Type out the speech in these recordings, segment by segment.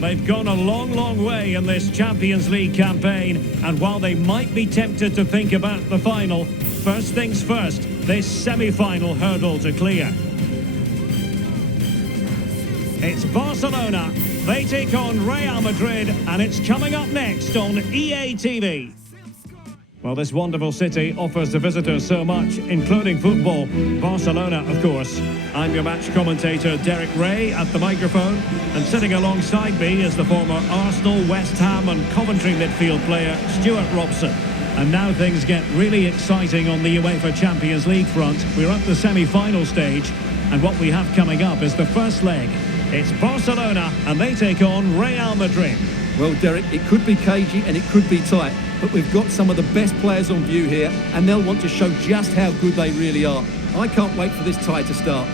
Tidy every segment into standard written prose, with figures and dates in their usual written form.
They've gone a long, long way in this Champions League campaign, and while they might be tempted to think about the final, first things first, this semi-final hurdle to clear. It's Barcelona. They take on Real Madrid, and it's coming up next on EA TV. Well, this wonderful city offers the visitors so much, including football. Barcelona, of course. I'm your match commentator, Derek Ray, at the microphone. And sitting alongside me is the former Arsenal, West Ham and Coventry midfield player, Stuart Robson. And now things get really exciting on the UEFA Champions League front. We're at the semi-final stage, and what we have coming up is the first leg. It's Barcelona, and they take on Real Madrid. Well, Derek, it could be cagey and it could be tight, but we've got some of the best players on view here, and they'll want to show just how good they really are. I can't wait for this tie to start.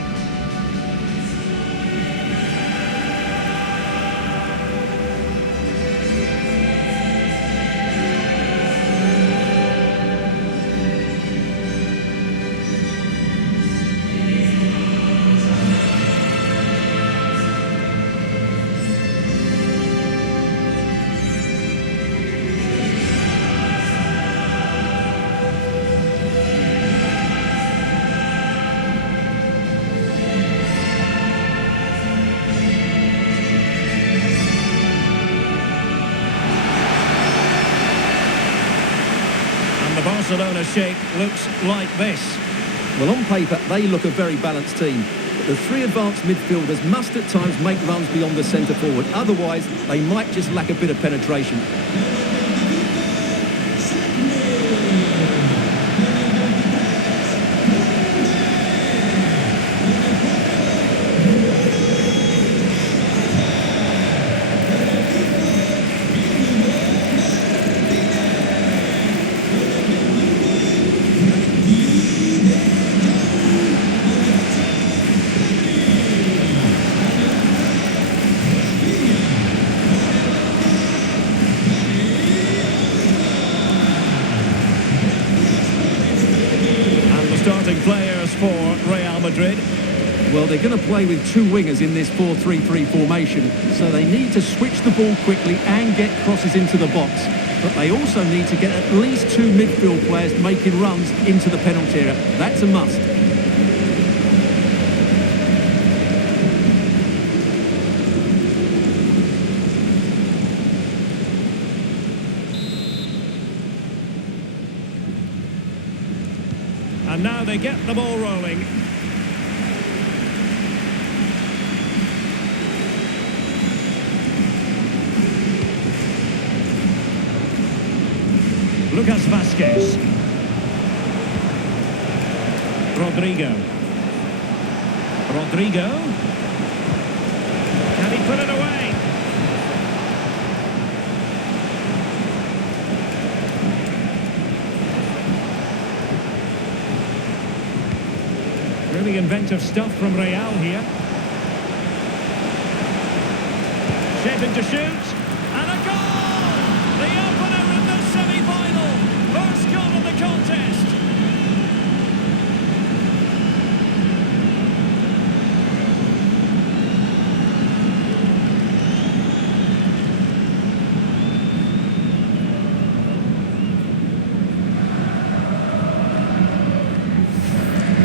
Barcelona shape looks like this. Well, on paper, they look a very balanced team. But the three advanced midfielders must at times make runs beyond the centre forward. Otherwise, they might just lack a bit of penetration. Starting players for Real Madrid. Well, they're going to play with two wingers in this 4-3-3 formation, so they need to switch the ball quickly and get crosses into the box. But they also need to get at least two midfield players making runs into the penalty area. That's a must. And now they get the ball rolling. Lucas Vázquez. Rodrigo. Can he put it away? Really inventive stuff from Real here. Shaping to shoot. And a goal! The opener in the semi-final. First goal of the contest.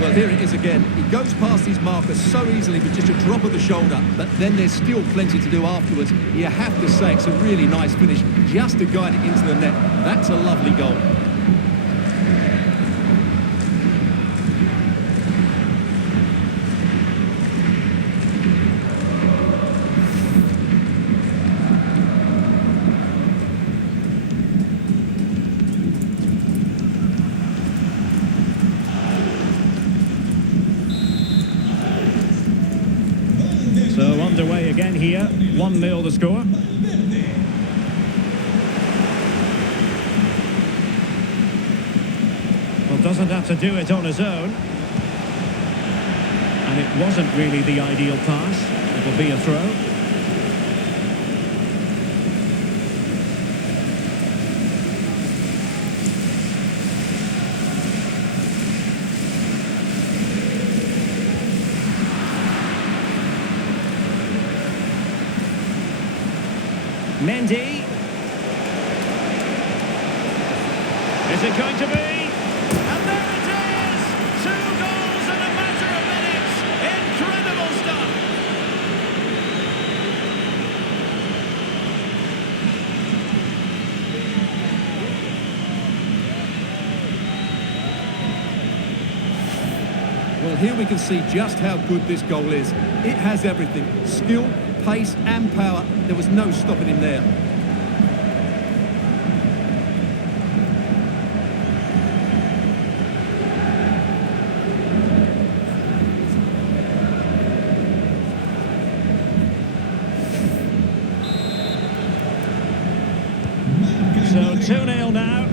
Well, here it is again. He goes past his marker so easily with just a drop of the shoulder, but then there's still plenty to do afterwards. You have to say it's a really nice finish, just to guide it into the net. That's a lovely goal. So underway again here, 1-0 the score. Well, doesn't have to do it on his own. And it wasn't really the ideal pass. It'll be a throw. Mendy. Is it going to be? And there it is! 2 goals in a matter of minutes. Incredible stuff. Well, here we can see just how good this goal is. It has everything. Skill, pace and power. There was no stopping him there. So 2-0 now.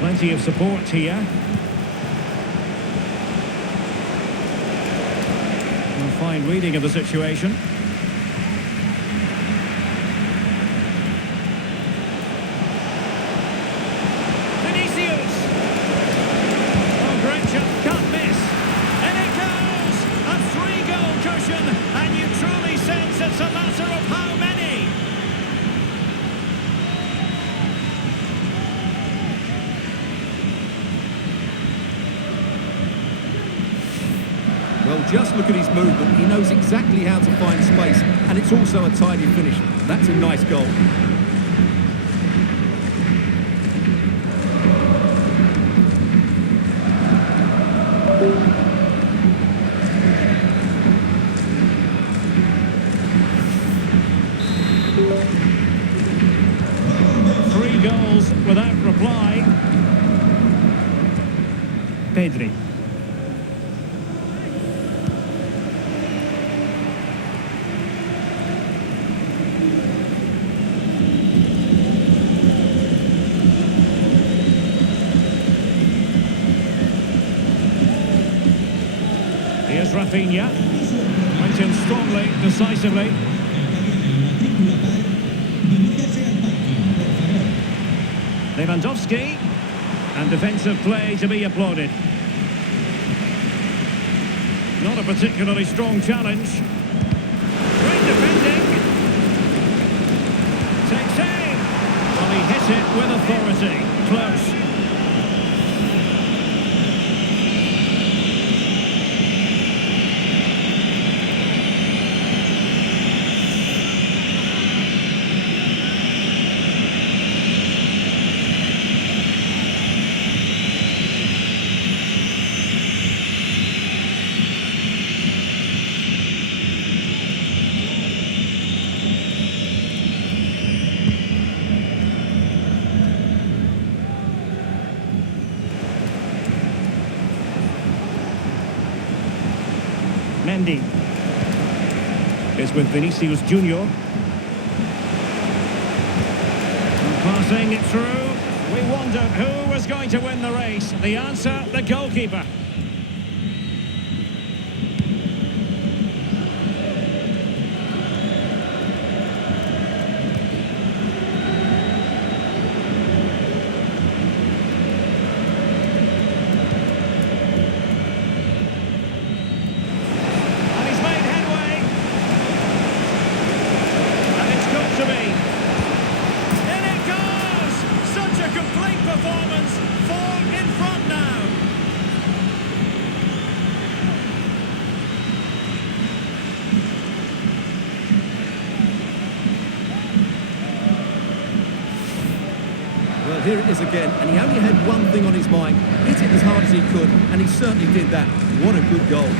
Plenty of support here. A fine reading of the situation. Vinicius! Oh, great shot, can't miss. And it goes! A 3-goal cushion, and you truly sense it's a matter of how many. Well, just look at his movement. He knows exactly how to find space, and it's also a tidy finish. That's a nice goal. Three goals without reply. Pedri. Here's Rafinha. Went in strongly, decisively. Lewandowski. And defensive play to be applauded. Not a particularly strong challenge. Great defending. Takes aim. Well, he hit it with authority. Close. Mendy is with Vinicius Junior. And passing it through. We wondered who was going to win the race. The answer, the goalkeeper. Well, here it is again, and he only had one thing on his mind. Hit it as hard as he could, and he certainly did that. What a good goal.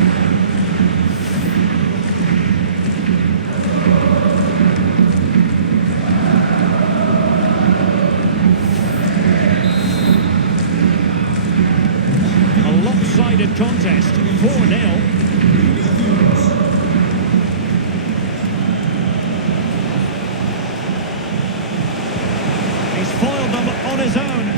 A lopsided contest, 4-0. Foiled them on his own.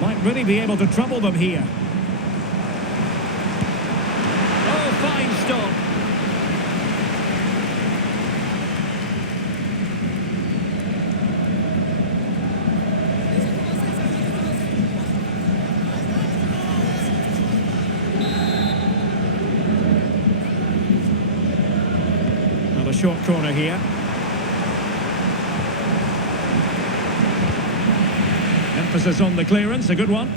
Might really be able to trouble them here. Oh, fine stop. Another short corner here. Emphasis on the clearance, a good one.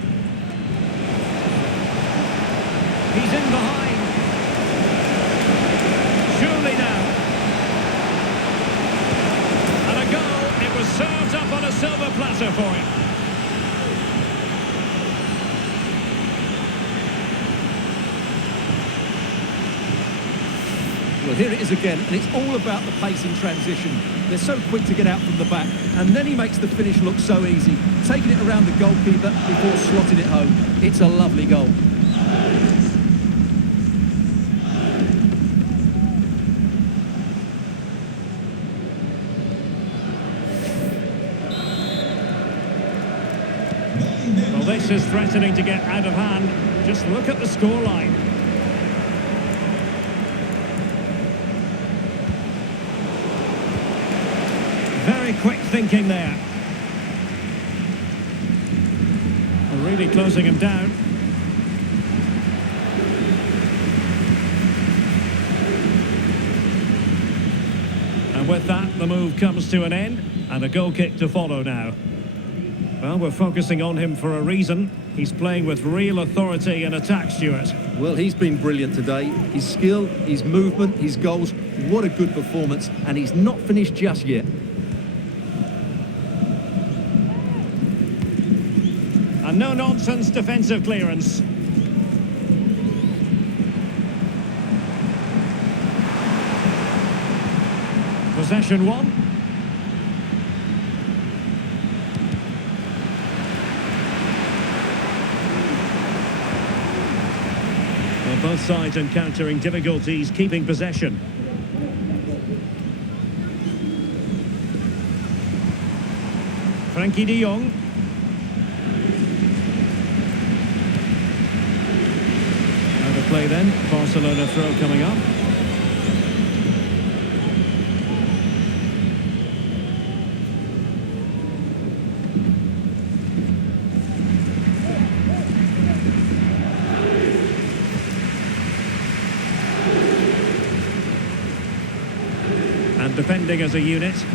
He's in behind. Surely now. And a goal. It was served up on a silver platter for him. Well, here it is again, and it's all about the pace in transition. They're so quick to get out from the back, and then he makes the finish look so easy, taking it around the goalkeeper before slotting it home. It's a lovely goal. Well, this is threatening to get out of hand. Just look at the scoreline. Very quick thinking there. Really closing him down. And with that, the move comes to an end, and a goal kick to follow now. Well, we're focusing on him for a reason. He's playing with real authority in attack, Stuart. Well, he's been brilliant today. His skill, his movement, his goals, what a good performance. And he's not finished just yet. And no-nonsense defensive clearance. Possession one. Well, both sides encountering difficulties keeping possession. Frankie de Jong. Play then, Barcelona throw coming up. And defending as a unit.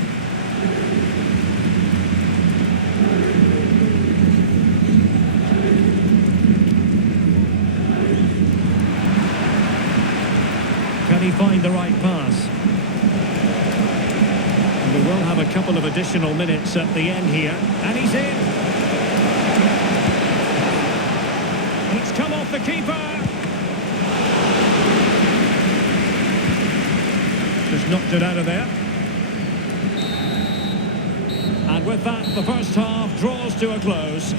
Can he find the right pass? And we will have a couple of additional minutes at the end here. And he's in. It's come off the keeper. Just knocked it out of there. And with that, the first half draws to a close.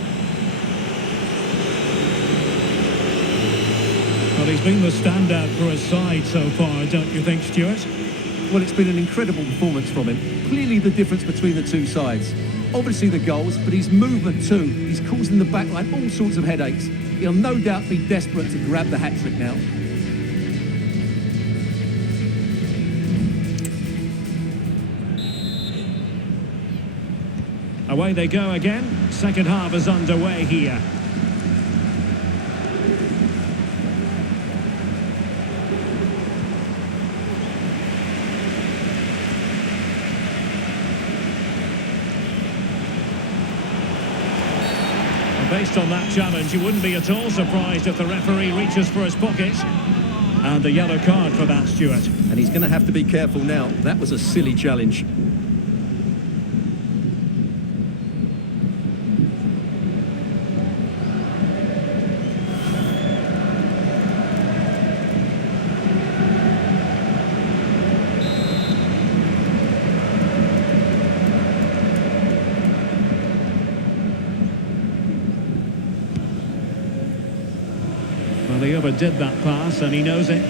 Well, he's been the standout for his side so far, don't you think, Stuart? Well, it's been an incredible performance from him. Clearly the difference between the two sides. Obviously the goals, but his movement too. He's causing the backline all sorts of headaches. He'll no doubt be desperate to grab the hat-trick now. Away they go again. Second half is underway here. Based on that challenge, you wouldn't be at all surprised if the referee reaches for his pocket. And the yellow card for that, Stuart. And he's going to have to be careful now. That was a silly challenge. Well, he overdid that pass and he knows it.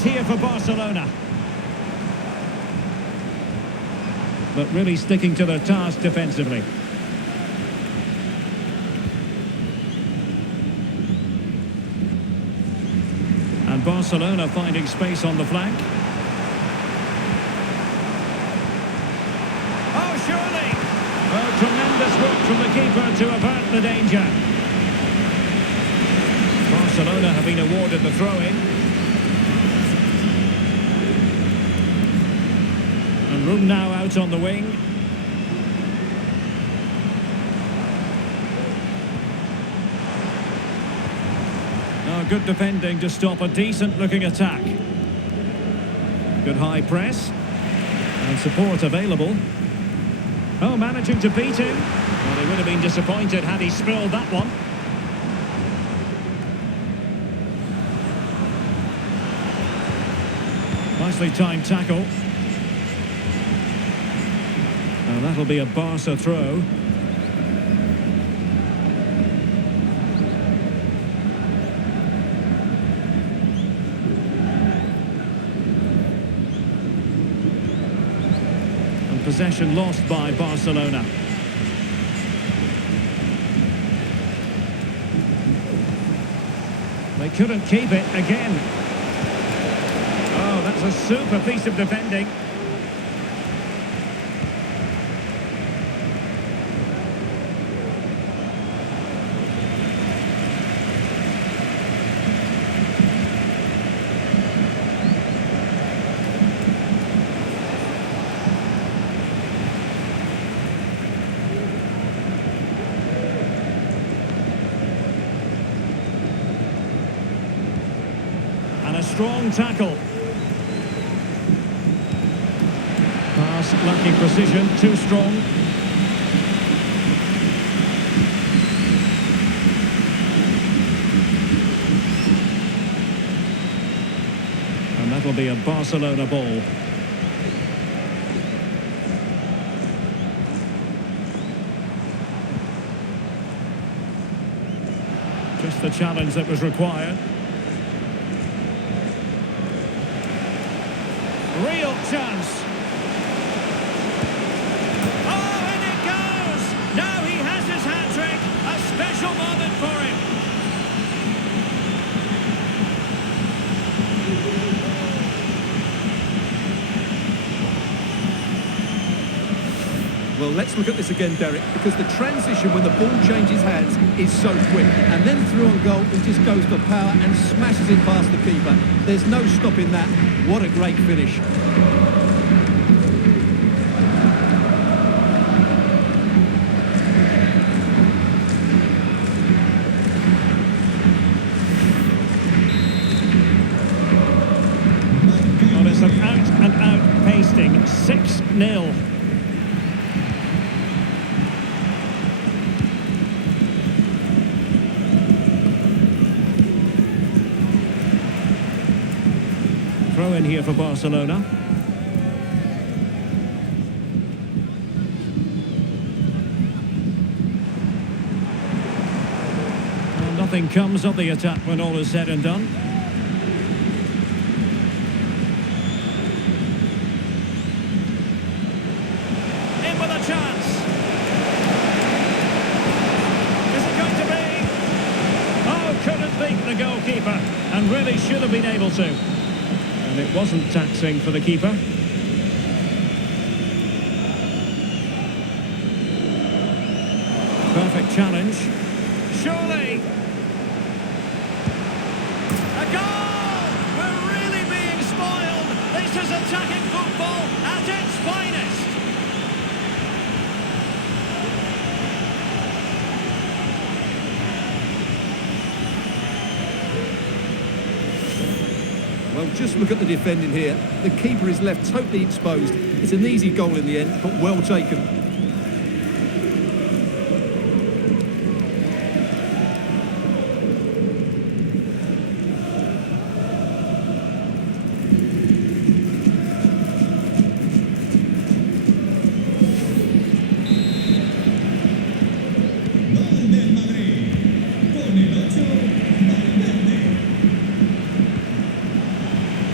chance here for Barcelona. But really sticking to their task defensively. And Barcelona finding space on the flank. Oh, surely! Oh, tremendous work from the keeper to avert the danger. Barcelona have been awarded the throw-in. And room now out on the wing. Oh, good defending to stop a decent-looking attack. Good high press. And support available. Oh, managing to beat him. Well, he would have been disappointed had he spilled that one. Nicely timed tackle. And that'll be a Barca throw. And possession lost by Barcelona. They couldn't keep it again. Oh, that's a super piece of defending. And a strong tackle. Pass, lacking precision, too strong. And that'll be a Barcelona ball. Just the challenge that was required. Real chance. Oh, and it goes! Now he has his hat-trick. A special moment for him. Well, let's look at this again, Derek, because the transition when the ball changes hands is so quick. And then through on goal, he just goes for power and smashes it past the keeper. There's no stopping that. What a great finish. Well, it's an out-and-out pasting. 6-0. Throw in here for Barcelona. Well, nothing comes of the attack when all is said and done. In with a chance. Is it going to be? Oh, couldn't beat the goalkeeper and really should have been able to. And it wasn't taxing for the keeper. Perfect challenge. Surely! A goal! We're really being spoiled! This is attacking football at its finest! Well, just look at the defending here. The keeper is left totally exposed. It's an easy goal in the end, but well taken.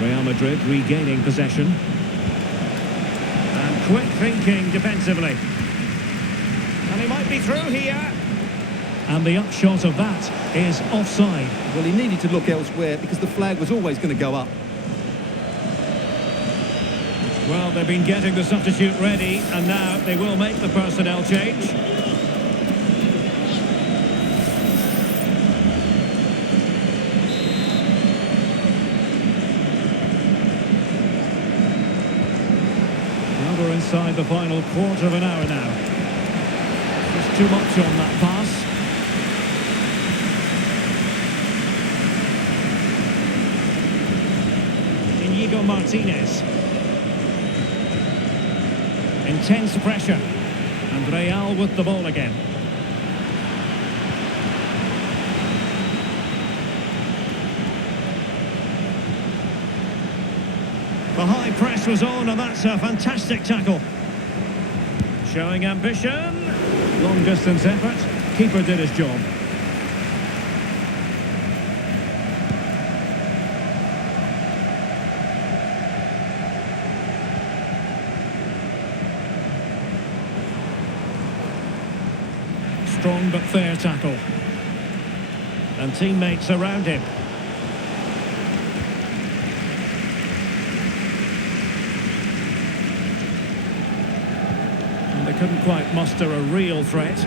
Real Madrid regaining possession. And quick thinking defensively. And he might be through here. And the upshot of that is offside. Well, he needed to look elsewhere because the flag was always going to go up. Well, they've been getting the substitute ready, and now they will make the personnel change. Well, we're inside the final quarter of an hour now. There's too much on that pass. Inigo Martinez. Intense pressure. And Real with the ball again. The high press was on, and that's a fantastic tackle. Showing ambition. Long distance effort. Keeper did his job. Strong but fair tackle. And teammates around him. And they couldn't quite muster a real threat.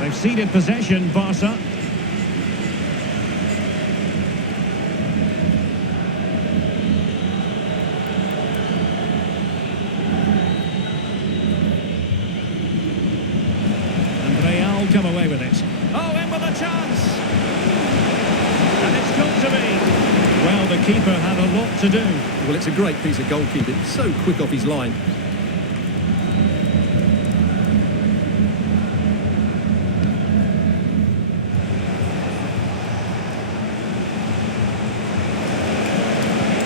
They've ceded possession, Barca. Come away with it. Oh, in with a chance! And it's got to be. Well, the keeper had a lot to do. Well, it's a great piece of goalkeeping. So quick off his line.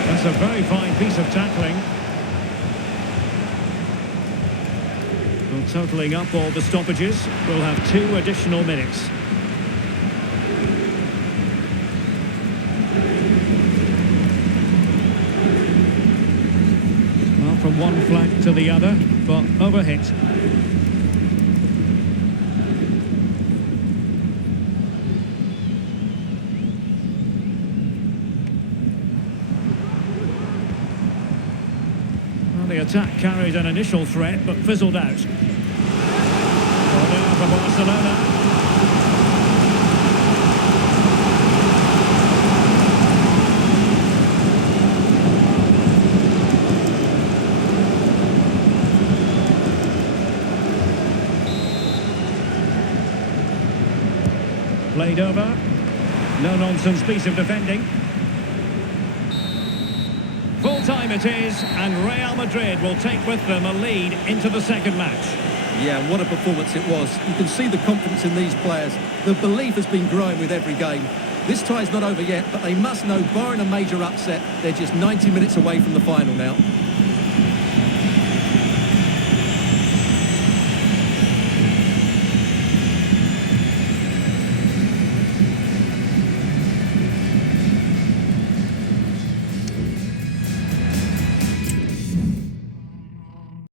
That's a very fine piece of tackling. Well, totalling up all the stoppages, we'll have 2 additional minutes. Well, from one flank to the other, but overhit. Well, the attack carried an initial threat, but fizzled out. For Barcelona. Played over. No-nonsense piece of defending. Full time it is, and Real Madrid will take with them a lead into the second match. Yeah, what a performance it was. You can see the confidence in these players. The belief has been growing with every game. This tie's not over yet, but they must know, barring a major upset, they're just 90 minutes away from the final now.